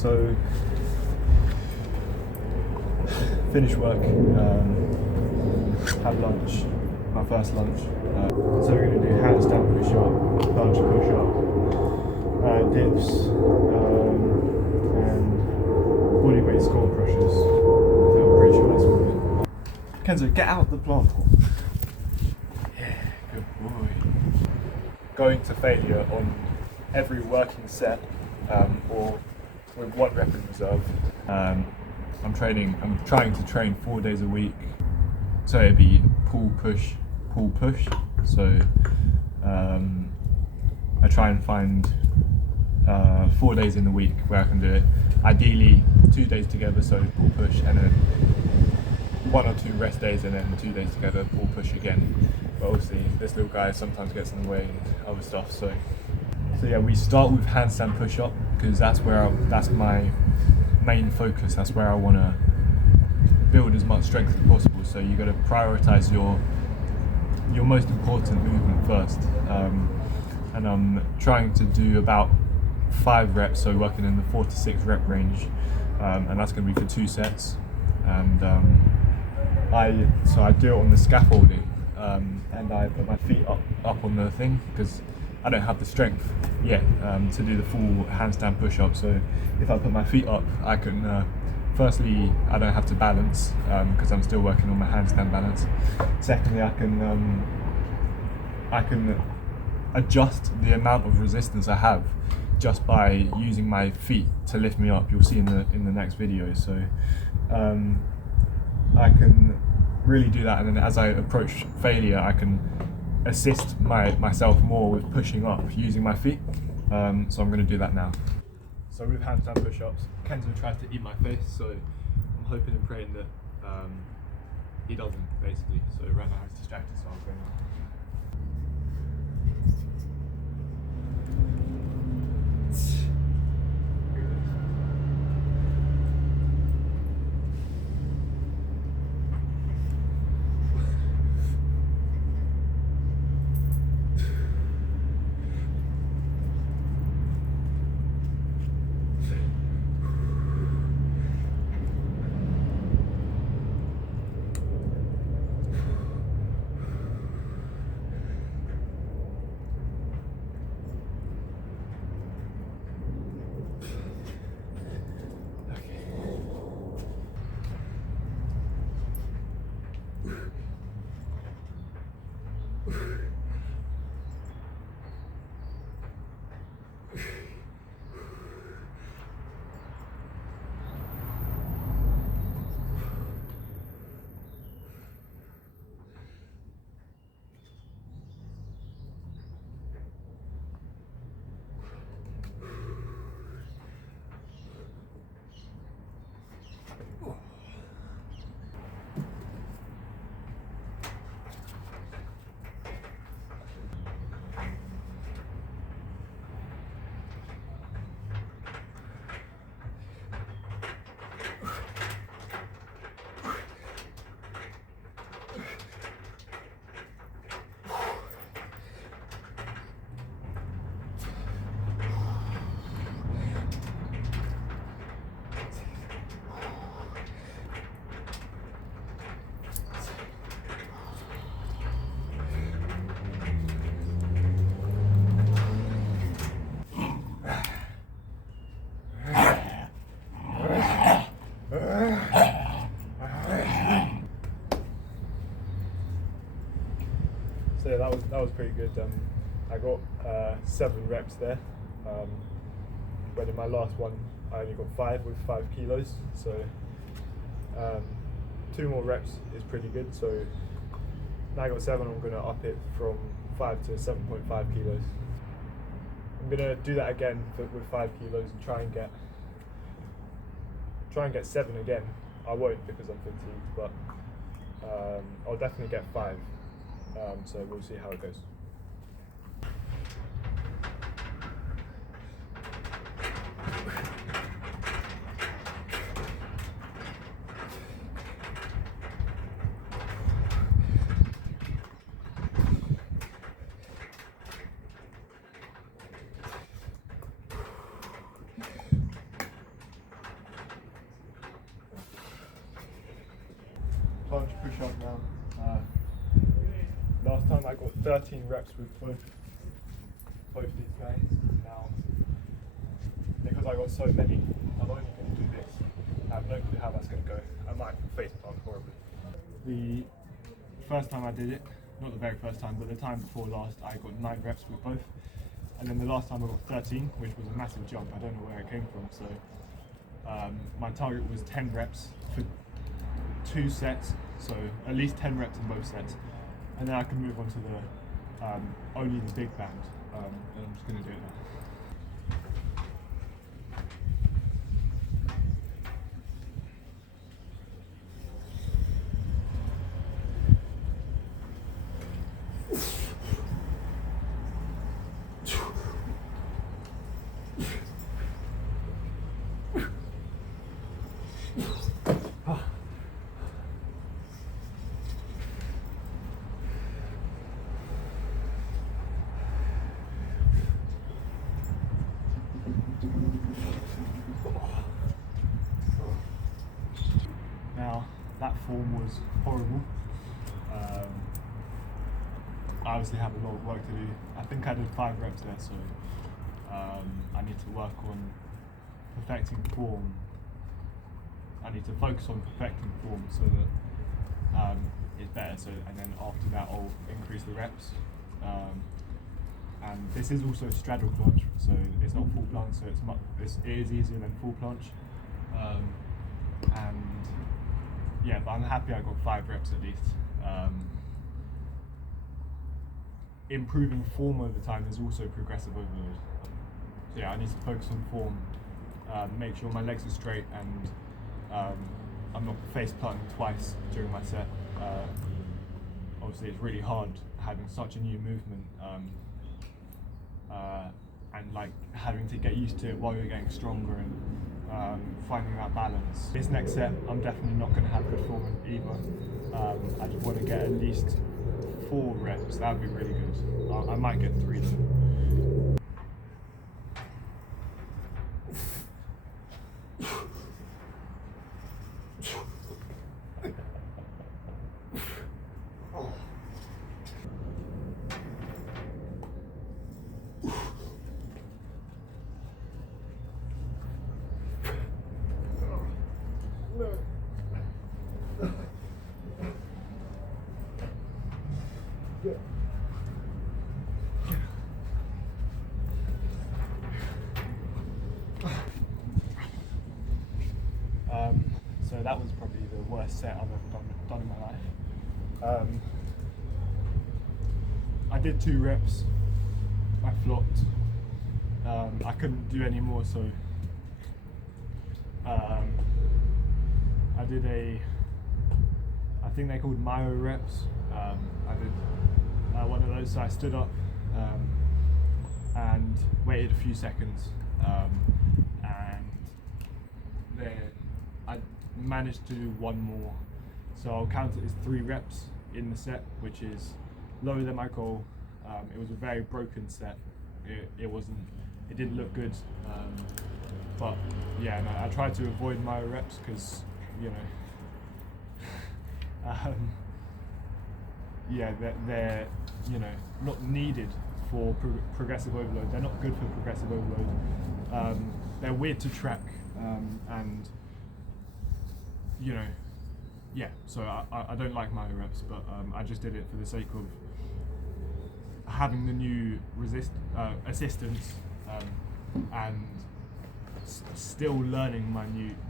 So, finish work, had lunch, my first lunch. So we're going to do handstand push-up, planche push-up, dips, and body weight squat crushes. So I'm pretty sure that's what we're doing. Kenzo, get out the plant. Yeah, good boy. Going to failure on every working set, or with 1 rep in reserve. I'm trying to train 4 days a week. So it'd be pull, push, pull, push. So I try and find 4 days in the week where I can do it. Ideally 2 days together, so pull, push, and then 1 or 2 rest days, and then 2 days together, pull, push again. But obviously this little guy sometimes gets in the way and other stuff. So yeah, we start with handstand push-up because that's my main focus. That's where I want to build as much strength as possible. So you got to prioritize your most important movement first. And I'm trying to do about 5 reps, so working in the 4 to 6 rep range, and that's going to be for 2 sets. And I do it on the scaffolding, and I put my feet up on the thing because I don't have the strength yet to do the full handstand push-up. So if I put my feet up, I can firstly, I don't have to balance because I'm still working on my handstand balance. Secondly, I can adjust the amount of resistance I have just by using my feet to lift me up. You'll see in the next video. So I can really do that, and then as I approach failure, I can assist myself more with pushing up using my feet. So I'm going to do that now. So with handstand push-ups, Kenzo tries to eat my face, so I'm hoping and praying that he doesn't, basically. So right now he's distracted, so I'm going on. So yeah, that was pretty good. I got 7 reps there, but in my last one I only got 5 with 5 kilos. So 2 more reps is pretty good. So now I got 7. I'm going to up it from 5 to 7.5 kilos. I'm going to do that again with 5 kilos and try and get 7 again. I won't because I'm fatigued, but I'll definitely get 5. So we'll see how it goes. 13 reps with both these guys. Now, because I got so many, I'm only going to do this. I have no clue how that's going to go. I might face plant horribly. The first time I did it, not the very first time, but the time before last, I got 9 reps with both. And then the last time I got 13, which was a massive jump. I don't know where it came from. So my target was 10 reps for 2 sets. So at least 10 reps in both sets. And then I can move on to the only the big band. And I'm just going to do it now. Now, that form was horrible. I obviously have a lot of work to do. I think I did 5 reps there, so I need to work on perfecting form. I need to focus on perfecting form so that it's better. So, and then after that, I'll increase the reps. And this is also straddle planche, so it's not full planche, so it is easier than full planche. And yeah, but I'm happy I got 5 reps at least. Improving form over time is also progressive overload. So yeah, I need to focus on form, make sure my legs are straight, and I'm not face planting twice during my set. Obviously it's really hard having such a new movement, and like having to get used to it while you're getting stronger and finding that balance. This next set, I'm definitely not going to have good form either. I just want to get at least 4 reps. That would be really good. I might get 3 though. So that was probably the worst set I've ever done in my life. I did 2 reps, I flopped, I couldn't do any more, so I did I think they're called myo reps. I did one of those, so I stood up and waited a few seconds, and then I managed to do 1 more, so I'll count it as 3 reps in the set, which is lower than my goal. It was a very broken set. It didn't look good, but yeah, no, I tried to avoid my reps because, you know, yeah, they're you know, not needed for progressive overload. They're not good for progressive overload. They're weird to track, and you know, yeah, so I don't like my reps, but I just did it for the sake of having the new assistance, and still learning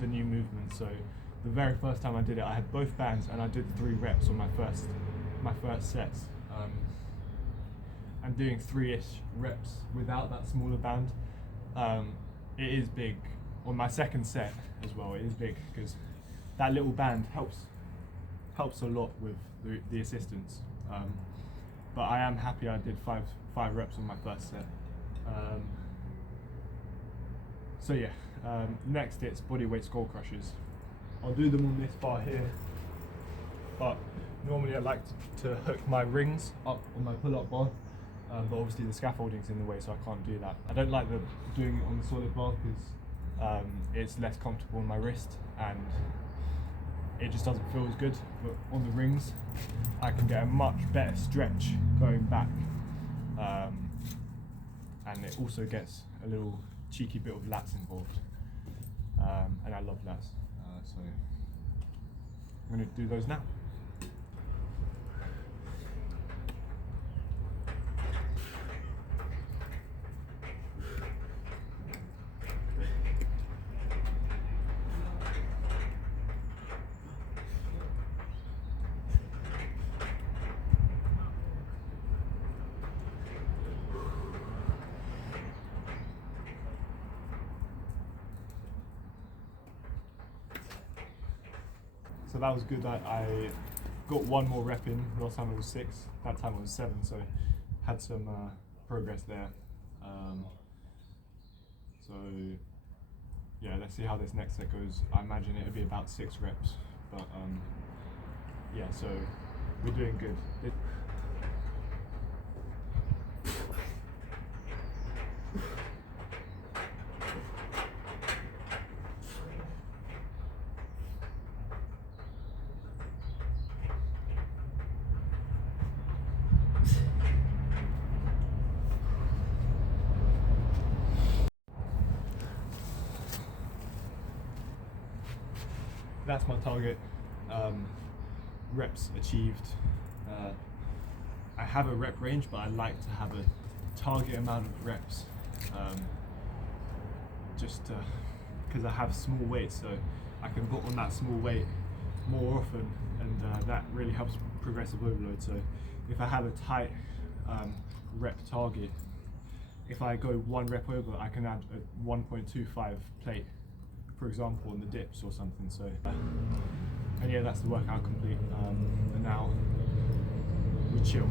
the new movement. So the very first time I did it, I had both bands and I did 3 reps on my first sets, and doing 3-ish reps without that smaller band, it is big. On my second set as well, it is big because that little band helps a lot with the assistance. But I am happy I did 5 reps on my first set. So yeah, next it's bodyweight skull crushers. I'll do them on this bar here, but normally I like to hook my rings up on my pull-up bar, but obviously the scaffolding's in the way, so I can't do that. I don't like doing it on the solid bar because it's less comfortable on my wrist, and it just doesn't feel as good. But on the rings, I can get a much better stretch going back, and it also gets a little cheeky bit of lats involved, and I love lats, so I'm going to do those now. So that was good. I got one more rep in. Last time it was 6, that time it was 7, so had some progress there. So yeah, let's see how this next set goes. I imagine it'll be about 6 reps, but yeah, so we're doing good. That's my target. Reps achieved. I have a rep range, but I like to have a target amount of reps, just because I have small weights, so I can put on that small weight more often, and that really helps progressive overload. So if I have a tight rep target, if I go 1 rep over, I can add a 1.25 plate, for example, on the dips or something. So and yeah, that's the workout complete, and now we chill.